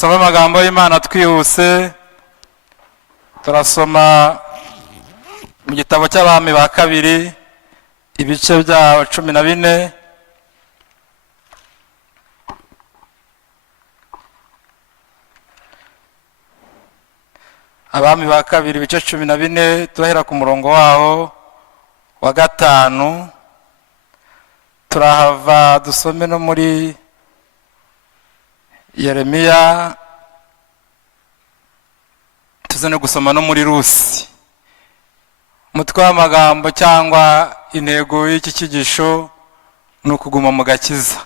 dusome amagambo y'Imana twihuse. Turasoma mu gitabo cy'Abami ba kabiri ibice bya 14. Abami ba kabiri ibice 14 turahera ku murongo waho wa 5. Turahava dusome no muri Yeremiya, tuzane gusoma no muri Rusi. Umutwe w'amagambo cyangwa intego y'iki kigisho ni ukuguma mu gakiza.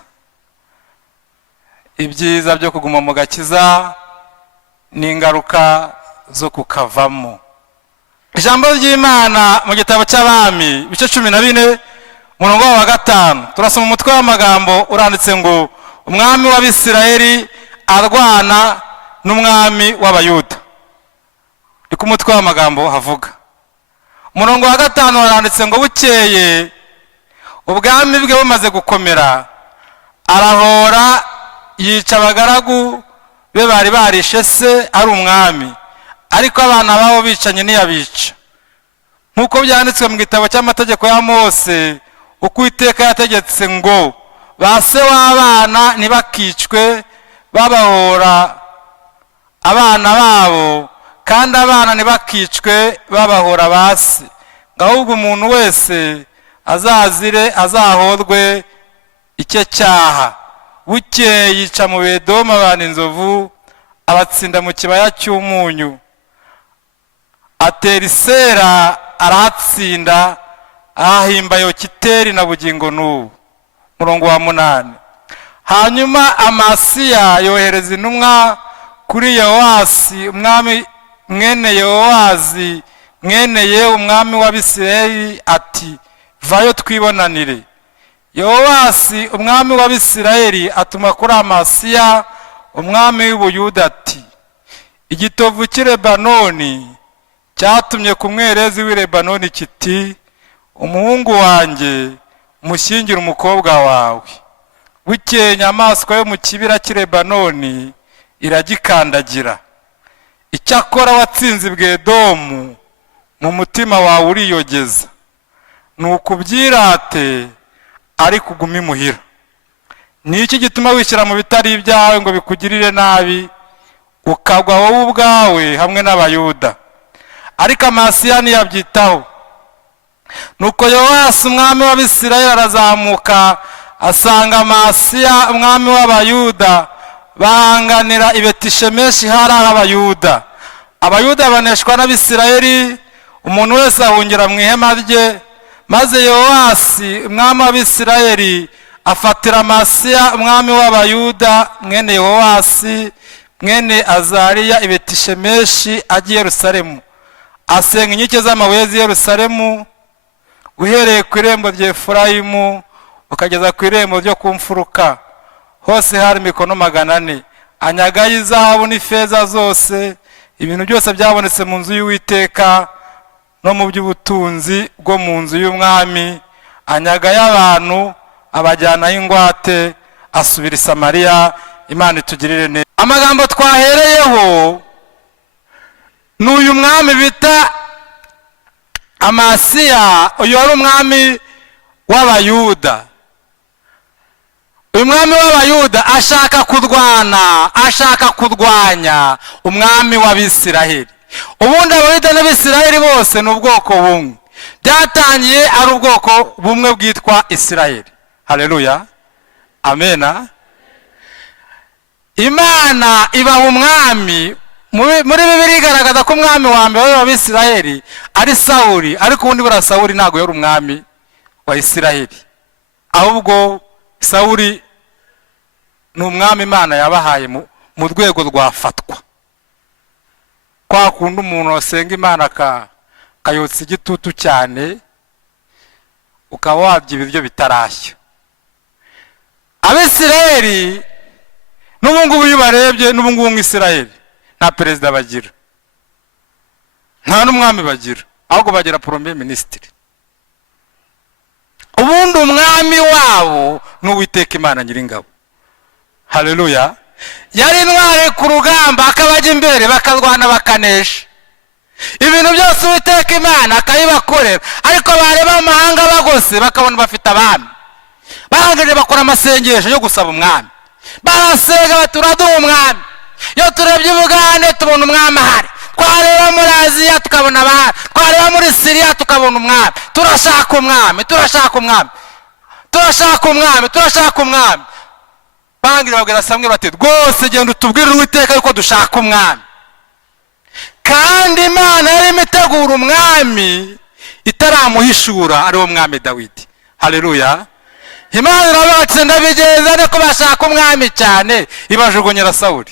Ibyiza byo kuguma mu gakiza n'ingaruka zo kukavamo. Ijambo ry'Imana mu gitabo cy'Abami ibice 14 umurongo wa 5 turasoma umutwe w'amagambo uranditse ngo umwami w'Abisirayeli arwana n'umwami w'Abayuda. Ni ku mutwe w'amagambo havuga. Umurongo wa 5 waranditse ngo bukeye ubwami bwe bumaze gukomera arahora yica abagaragu be bari barishe se ari umwami, ariko abana babo bicanye ntiyabica, nk'uko byanditswe mu gitabo cy'amategeko ya Mose, uko Uwiteka yategetse ngo base w'abana ntibakicwe babahora abana babo, kandi abana ntibakicwe babahora basi, ahubwo umuntu wese azazire azahorwe icyo cyaha. Bukeye yica mu Bedomu abana inzovu, abatsinda mu kibaya cy'umunyu, atera Isera arahatsinda, ahimba Yokiteri na bugingo n'ubu. Murongo wa 8. Hanyuma Amasiya yohereza intumwa kuri Yehowasi umwami mwene Yehowazi mwene Yehu umwami w'Abisirayeli ati vayo twibonanire. Yehowasi umwami w'Abisirayeli atuma kuri Amasiya umwami w'Ubuyuda ati igitovu cy'Ilebanoni cyatumye ku mwerezi w'Ilebanoni kiti umuhungu wanjye mushyingira umukobwa wawe. Bukeye inyamaswa yo mu kibira cy'Ilebanoni iragikandagira. Icyakora watsinze Bwedomu mu mutima wawe uriyogeza, nukubyirate ariko uguma imuhira. Ni iki gituma wishyira mu bitari ibyawe ngo bikugirire nabi, ukagwa wowe ubwawe hamwe n'Abayuda? Ariko Amasiya ntiyabyitaho. Nuko Yehowasi umwami w'Abisirayeli arazamuka asanga Amasiya umwami w'Abayuda bahanganira i Betishemeshi hari Abayuda. Abayuda baneshwa n'Abisirayeli, umuntu wese ahungira mu ihema rye. Maze Yehowasi umwami w'Abisirayeli afatira Amasiya umwami w'Abayuda mwene Yehowasi mwene Azariya i Betishemeshi ajya i Yerusalemu, asenga inkike z'amabuye z'i Yerusalemu, uhereye ku irembo rya Efurayimu ukageza ku irembo ryo ku mfuruka, hose hari mikono 400. Anyagayo izahabu n'ifeza zose, ibintu byose byabonetse mu nzu y'Uwiteka no mu by'ubutunzi bwo mu nzu y'umwami. Anyagayo abantu abajyanaho ingwate, asubira i Samariya. Imana itugirire neza. Amagambo twahereyeho n'uyu mwami bita Amasiya. Uyu wari umwami w'Abayuda. Uyu mwami w'Abayuda ashaka kurwanya umwami w'Abisirayeli. Ubundi Abayuda n'Abisirayeli bose ni ubwoko bumwe, byatangiye ari ubwoko bumwe bwitwa Isirayeli. Haleluya, amena. Imana ibaha umwami. Muri Bibiliya igaragaza ko umwami wa mbere w'Abisirayeli ari Sawuli, ariko ubundi buriya Sawuli ntabwo yari umwami wa Isirayeli, ahubwo Sawuli ni umwami Imana yabahaye mu rwego rwafatwa. Kwa kundi umuntu wasenga Imana kayotsa igitutu cyane, ukaba wabya ibiryo bitarashya. Abisirayeli n'ubu ngubu iyo barebye, n'ubu ngubu mu Isirayeli nta perezida bagira, nta n'umwami bagira, ahubwo bagira premier ministre. ubundi umwami wabo n'Uwiteka Imana Nyiringabo. Haleluya. yari intwari ku rugamba, akabajya imbere bakarwana bakanesha ibintu byose Uwiteka Imana akayibakorera. ariko bareba amahanga bagose bakabona bafite abami, barangije bakora amasengesho yo gusaba umwami, barasenga bati uraduha umwami. iyo turebye i Bugande tubona umwami ahari, twareba muri Aziya tukabona abahari, twareba muri Siriya tukabona umwami. turashaka umwami, turashaka umwami, turashaka umwami, turashaka umwami. bangira babwira Samweli bati rwose genda utubwire Uwiteka yuko dushaka umwami. kandi Imana yari imitegura umwami itaramuhishura, ariwo mwami Dawidi. haleluya. Imana irabatse ndabigenza niko bashaka umwami cyane, ibajugunyira Sawuli.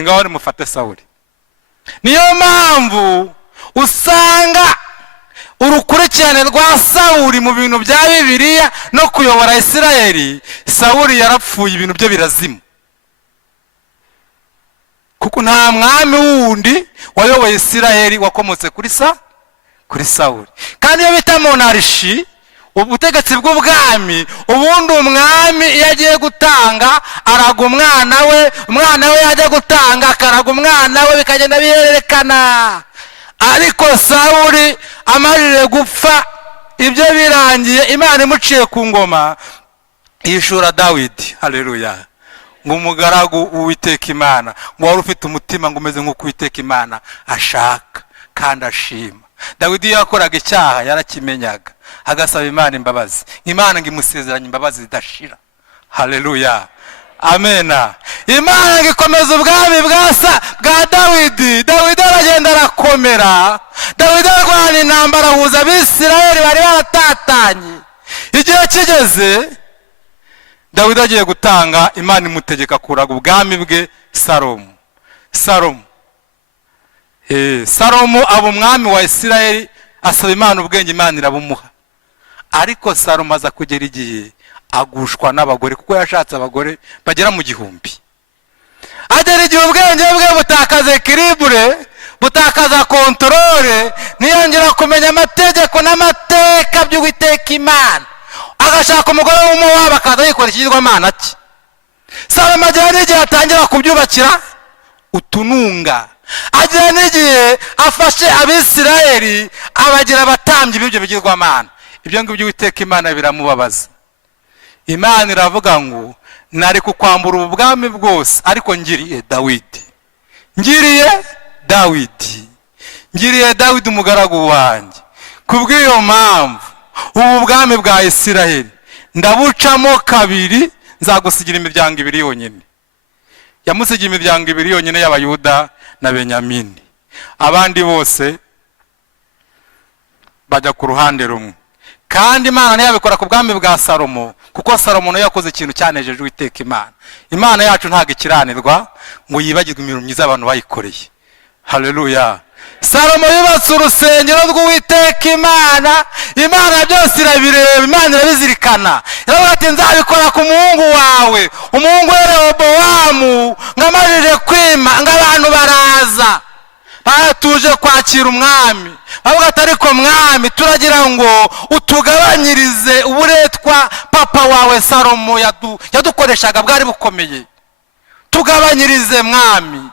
ngaho nimufate Sawuli. niyo mpamvu usanga urukurikirane rwa Sawuli mu bintu bya Bibiliya no kuyobora Isirayeli, Sawuli yarapfuye ibintu bye birazima, kuko nta mwami wundi wayoboye Isirayeli wakomotse kuri Sawuli. kandi iyo bita monarshi, ubutegetsi bw'ubwami, ubundi umwami iyo agiye gutanga araga umwana we yajya gutanga akaraga umwana we, bikagenda bihererekana. ariko Sawuli amajije gupfa, ibyo birangiye, Imana imuciye ku ngoma, yishura Dawidi. haleluya. ngo umugaragu Uwiteka Imana, ngo wari ufite umutima ngo umeze nk'uko Uwiteka Imana ashaka kandi ashima. Dawidi iyo yakoraga icyaha yarakimenyaga, agasaba Imana imbabazi, Imana ngo imusezeranye imbabazi zidashira. haleluya, amena. Imana ngo ikomeza ubwami bwa Dawidi. Dawidi aragenda arakomera, Dawidi arwana intambara, ahuza Abisirayeli bari baratatanye. igihe kigeze Dawidi agiye gutanga, Imana imutegeka kuraga ubwami bwe Salomo. Salomo aba umwami wa Isirayeli, asaba Imana ubwenge, Imana irabumuha. ariko Salomo aza kugera igihe agushwa n'abagore, kuko yashatse abagore bagera mu 1000. agera igihe ubwenge bwe butakaza ekiribure, butakaza kontrole, ntiyongera kumenya amategeko n'amateka by'Uwiteka Imana. agashaka umugore w'Umumowabu akaza yikora ikigirwamana cye. Salomo agera n'igihe atangira kubyubakira utununga, agera n'igihe afashe Abisirayeli abagira abatambyi b'ibyo bigirwamana. ibyo ngibyo Uwiteka Imana biramubabaza. Imana iravuga ngo nari kukwambura ubu bwami bwose, ariko ngiriye Dawidi umugaragu wanjye. kubw'iyo mpamvu ubu bwami bwa Isirayeli ndabucamo kabiri, nzagusigira imiryango 2 yonyine. yamusigiye imiryango 2 yonyine y'Abayuda na Benyamini, abandi bose bajya ku ruhande rumwe. kandi Imana ntiyabikora ku bwami bwa Salomo, kuko Salomo nawe yakoze ikintu cyanejeje Uwiteka Imana. Imana yacu ntabwo ikiranirwa ngo yibagirwe imirimo myiza abantu bayikoreye. haleluya. Salomo yubatse urusengero rw'Uwiteka Imana, Imana byose irabireba, Imana irabizirikana. iravuga ati nzabikora ku muhungu wawe, umuhungu we Rehobowamu, ngamajije kwima, ng'abantu baraza batuje kwakira umwami. bavuga ati ariko mwami, turagira ngo utugabanyirize uburetwa papa wawe Salomo yadukoreshaga bwari bukomeye. tugabanyirize mwami,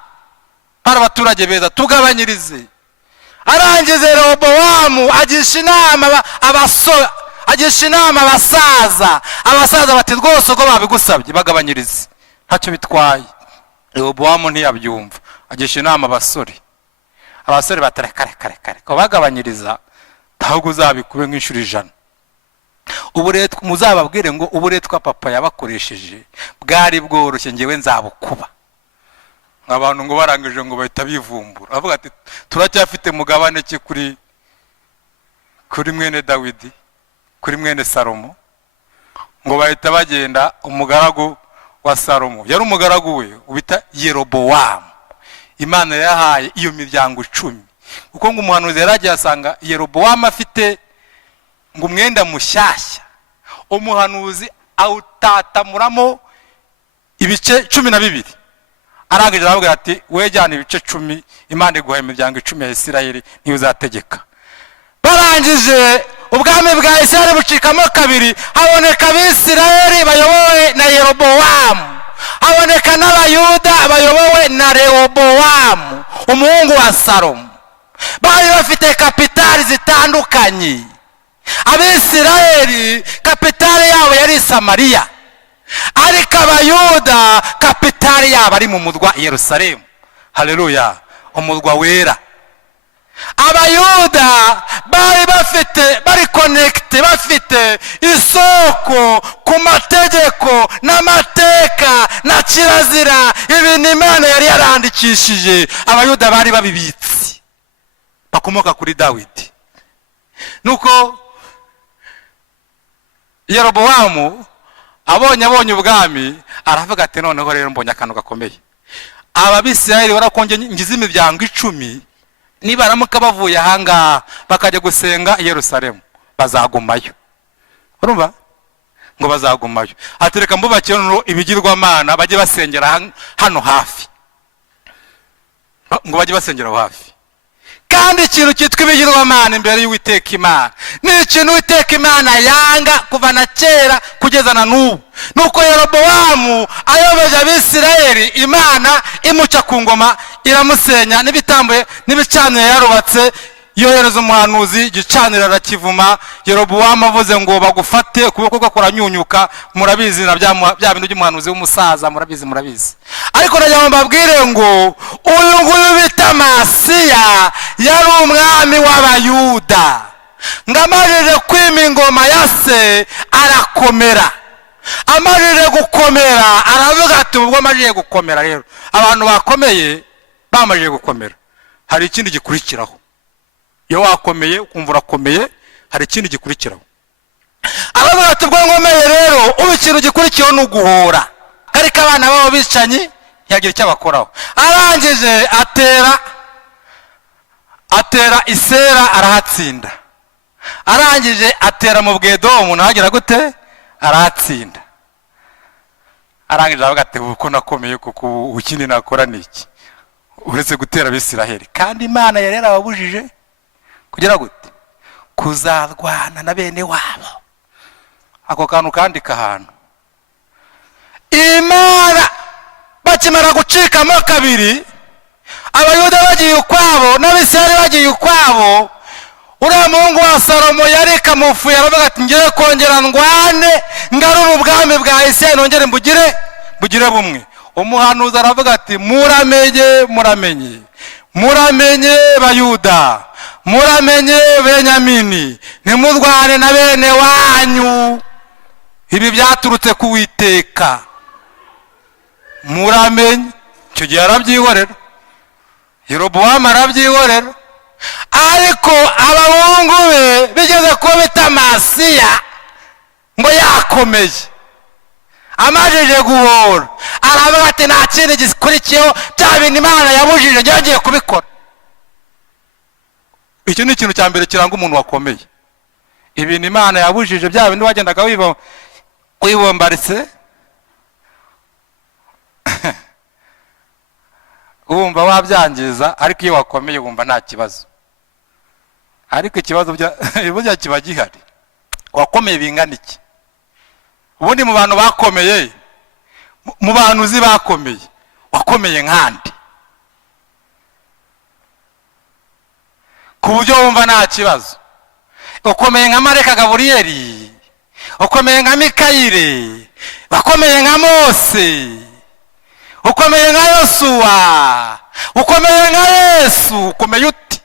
hari abaturage beza, tugabanyirize. arangize Rehobowamu agisha inama abasaza bati rwose ubwo babigusabye bagabanyirize, ntacyo bitwaye. Rehobowamu ntiyabyumva, agisha inama abasore batareka ko bagabanyiriza, ahubwo uzabikube nk'inshuro 100. uburetwa muzababwire ngo uburetwa papa yabakoresheje bwari bworoshye, ngewe nzabukuba. abantu ngo barangije ngo bahita bivumbura, avuga ati turacyafite mugabane ki kuri mwene Dawidi, kuri mwene Salomo. ngo bahita bagenda, umugaragu wa Salomo yari umugaragu we ubita Yerobowamu. Imana yahaye iyo miryango 10, kuko ngo umuhanuzi yaragiye asanga Yerobowamu afite ngo umwenda mushyashya, umuhanuzi awutatamuramo ibice 12. arangije aravuga ati wejyana ibice 10, Imana iguha imiryango 10 ya Isirayeli, niyo uzategeka. barangije ubwami bwa Isirayeli bucikamo kabiri, haboneka Abisirayeli bayobowe na Yerobowamu, haboneka n'abayuda bayobowe na Rehobowamu umuhungu wa Salomo. Bari bafite kapitali zitandukanye. Abisirayeli kapitali yabo yari Samariya, ariko abayuda kapitali yabo ari mu murwa Yerusalemu. Haleluya, umurwa wera. Abayuda bari connecte, bafite isoko ku mategeko n'amateka na kirazira, ibintu Imana yari yarandikishije. Abayuda bari babibitse, bakomoka kuri Dawidi. Nuko Yerobowamu abonye ubwami, aravuga ati noneho rero mbonye akantu gakomeye. Ababisirayeli barakonje ngize imiryango 10, nibaramuka bavuye ahangaha bakajya gusenga i Yerusalemu bazagumayo. Urumva ngo bazagumayo. Atereka mbubakire no ibigirwamana bajye basengera hano hafi, ngo bajye basengera hafi. Kandi ikintu cyitwa ibigirwamana imbere y'Uwiteka Imana ni ikintu Uwiteka Imana yanga kuva na kera kugeza na n'ubu. Nuko Yerobowamu ayoboje Abisirayeli, Imana imuca ku ngoma iramusenya, n'ibicaniro yarubatse yohereza umuhanuzi, igicaniro arakivuma. Yerobowamu avuze ngo bagufate ukuboko kwe kuranyunyuka. Murabizi na bya bintu by'umuhanuzi w'umusaza, murabizi. Ariko nagira ngo mbabwire ngo uyu nguyu bita Masiya yari umwami w'Abayuda. Ngamajije kwima ingoma ya se arakomera. Amajije gukomera aravuga ati ubwo amajije gukomera rero, abantu bakomeye bamajije gukomera, hari ikindi gikurikiraho. Iyo wakomeye ukumva urakomeye, hari ikindi gikurikiraho. Aravuga ati ubwo nkomeye rero, ubu ikintu gikurikiyeho ni uguhora. Ariko abana babo bicanyi ntiyagira icyo abakoraho. Arangije atera Isera arahatsinda. Arangije atera mu Bwedomu nahagira gute, arahatsinda. Arangije aravuga ati uko nakomeye kuko ukindi nakora niki uretse gutera Abisirayeli. Kandi Imana yari yarababujije kugira gute, kuzarwana na bene wabo. Ako kantu kandi kahantu Imana bakimara gucikamo kabiri, Abayuda bagiye ukwabo n'Abisirayeli bagiye ukwabo, uriya muhungu wa Salomo yari kamufuye, aravuga ati ngiye kongera ndwane ngarura ubwami bwa Isirayeli nongere mbugire bumwe. Umuhanuzi aravuga ati muramenye Bayuda, muramenye Benyamini, ntimurwane na bene wanyu. Ibi byaturutse ku Uwiteka, muramenye. Icyo gihe arabyihorera, Yerobowamu arabyihorera. Ariko abahungu be bigeze kuba bita Masiya ngo yakomeye, amajije guhora, aravuga ati nta kindi gikurikiyeho, bya bintu Imana yabujije ngiye kubikora. Icyo ni ikintu cya mbere kiranga umuntu wakomeye. Ibintu Imana yabujije, bya bintu wagendaga wibombaritse wumva wabyangiza, ariko iyo wakomeye wumva nta kibazo. Ariko ikibazo burya kiba gihari, wakomeye bingana iki? Ubundi mu bantu bakomeye, mu bantu uzi bakomeye, wakomeye nkandi ku buryo wumva nta kibazo. Ukomeye nka Mareka Gaburiyeli, ukomeye nka Mikayire, bakomeye nka Mose, ukomeye nka Yosuwa, ukomeye nka Yesu. Ukomeye uti?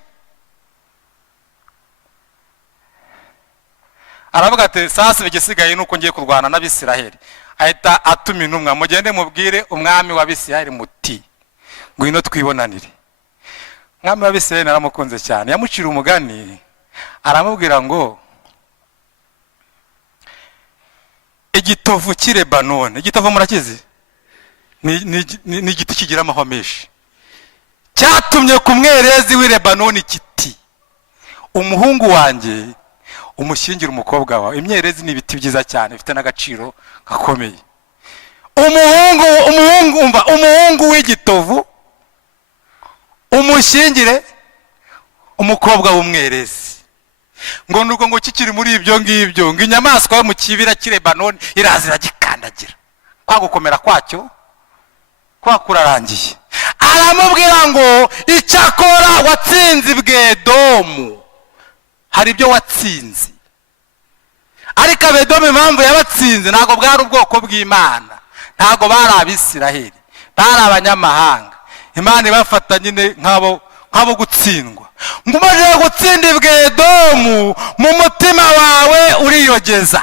Aravuga ati sasa igisigaye nuko ngiye kurwana n'Abisirayeli. Ahita atuma intumwa, mugende mubwire umwami w'Abisirayeli muti ngwino twibonanire. Umwami w'Abisirayeli naramukunze cyane, yamucira umugani, aramubwira ngo igitovu cy'Ilebanoni, igitovu murakizi, ni igiti kigira amahwa menshi, cyatumye ku mwerezi w'Ilebanoni kiti umuhungu wanjye umushyingira umukobwa wawe. Imyerezi ni ibiti byiza cyane bifite n'agaciro gakomeye. Umuhungu w'igitovu umushyingire umukobwa w'umwerezi. Ngo nuko ngo kikiri muri ibyo ngibyo, ngo inyamaswa yo mu kibira cy'Ilebanoni iraza iragikandagira. Kwa gukomera kwacyo kwa kurarangiye. Aramubwira ngo icyakora watsinze Edomu, hari ibyo watsinze. Ariko Edomu impamvu yabatsinze ntabwo bwari ubwoko bw'Imana, ntabwo bari Abisiraheli, bari abanyamahanga. Imana ibafata nyine nk'abo gutsindwa. Ngo umaze gutsinda Edomu mu mutima wawe uriyogeza,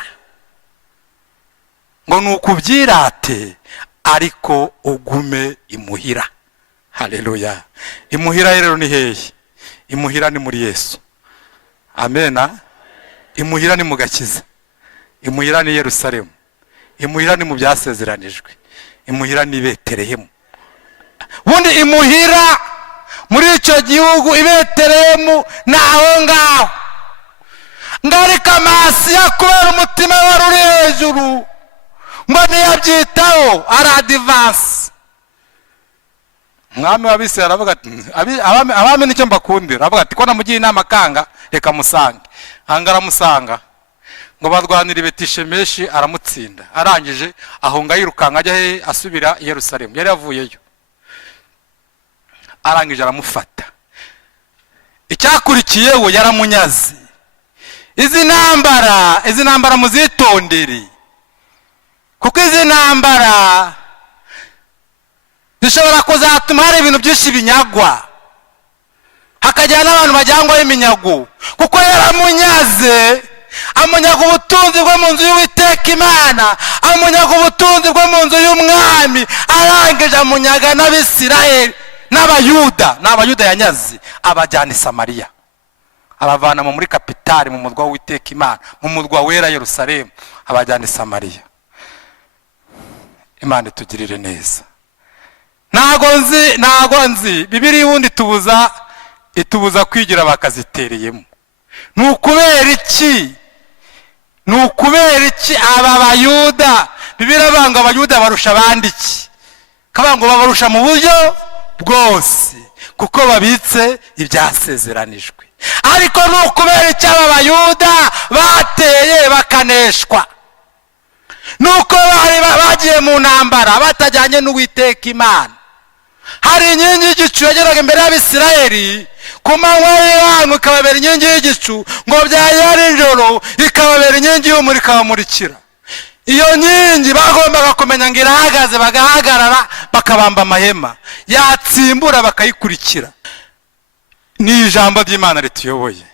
ngo nukubyirate ariko ugume imuhira. Haleluya. Imuhira rero ni hehe? Imuhira ni muri Yesu. Amena. Imuhira ni mu gakiza. Imuhira ni Yerusalemu. Imuhira ni mu byasezeranijwe. Imuhira ni Betelehemu. Bundi imuhira muri icyo gihugu Betelehemu naho ngaho. Ngarika Masiya kubera umutima wari uri hejuru, ngo ntiyabyitaho, aradivansi. Umwami w'Abisirayeli aravuga ati, abami nicyo mbakundira. Aravuga ati, ko namugiye inama kanga, reka musange. Hanga aramusanga, ngo barwanira i Betishemeshi, aramutsinda. Arangije ahunga yirukanka ajya he? Asubira i Yerusalemu, yari yavuyeyo. Arangije aramufata. Icyakurikiyeho yaramunyaze. Izi ntambara muzitondere, kuko izi ntambara zishobora kuzatuma hari ibintu byinshi binyagwa, hakajyana n'abantu bajyangwaho iminyago. Kuko yaramunyaze, amunyaga ubutunzi bwo mu nzu y'Uwiteka Imana, amunyaga ubutunzi bwo mu nzu y'umwami, arangije amunyaga n'Abisiraheli n'Abayuda yanyaze, abajyana i Samariya, abavana muri kapitali, mu murwa w'Uwiteka Imana, mu murwa wera Yerusalemu, abajyana i Samariya. Imana itugirire neza. Ntago nzi Bibiliya ubundi itubuza kwigira bakazitereyemo. Ni ukubera iki aba Bayuda? Bibiliya banga Abayuda barusha abandi iki? Kabango babarusha mu buryo bwose, kuko babitse ibyasezeranijwe. Ariko ni ukubera iki aba Bayuda bateye bakaneshwa? Nuko bari bagiye mu ntambara batajyanye n'Uwiteka Imana. Hari inkingi y'igicu yageraga imbere y'Abisirayeli, ku manywa y'ihangu ikababera inkingi y'igicu, ngo byagera nijoro ikababera inkingi y'umuriro ikabamurikira. Iyo nkingi bagombaga kumenya ngo irahagaze, bagahagarara bakabamba amahema, yatsimbura bakayikurikira. Ni ijambo ry'Imana rituyoboye,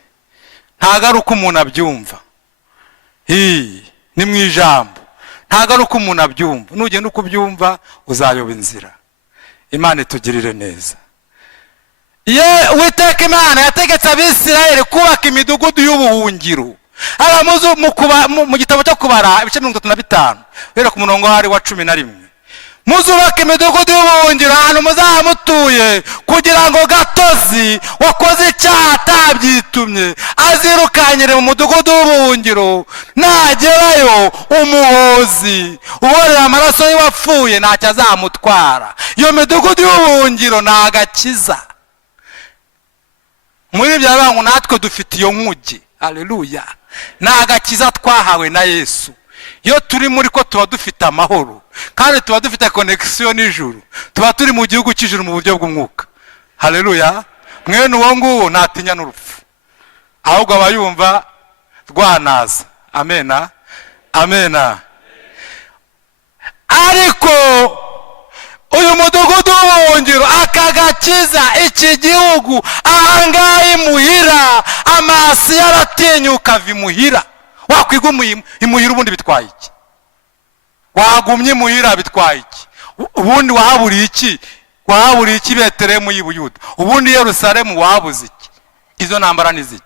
ntago ari uko umuntu abyumva. Ni mu ijambo, ntago ari uko umuntu abyumva. Nugenda uko ubyumva uzayoba inzira. Imana itugirire neza. Uwiteka Imana yategetse Abisirayeli kubaka imidugudu y'ubuhungiro. Mu gitabo cyo kubara ibice 35 rero ku murongo hari wa 11, muzubaka imidugudu y'ubuhungiro ahantu muzaba mutuye, kugira ngo gatozi wakoze icyaha atabyitumye azirukanyire mu mudugudu w'ubuhungiro. Nagerayo umuhozi uborera amaraso y'uwapfuye ntacyo azamutwara. Iyo midugudu y'ubuhungiro ni agakiza. Muri ibyo abantu natwe dufite iyo nkuge. Haleluya. Ni agakiza twahawe na Yesu. Iyo turi muri ko tuba dufite amahoro, kandi tuba dufite connection n'ijuru, tuba turi mu gihugu cy'ijuru mu buryo bw'umwuka. Haleluya. Mwene uwo nguwo ntatinya n'urupfu, ahubwo aba yumva rwanaza. Amena. Amena. Ariko uyu mudugudu w'ubuhungiro akagakiza iki gihugu, ahangaha imuhira Amasi yaratinyuka ava imuhira. Wakwiga imuhira ubundi bitwaye iki? Wagumye imuhira bitwaye iki? Ubundi wahaburiye iki? Wahaburiye iki Betelehemu y'Ubuyuda? Ubundi Yerusalemu wahabuze iki? Izo ntambara ni ziki?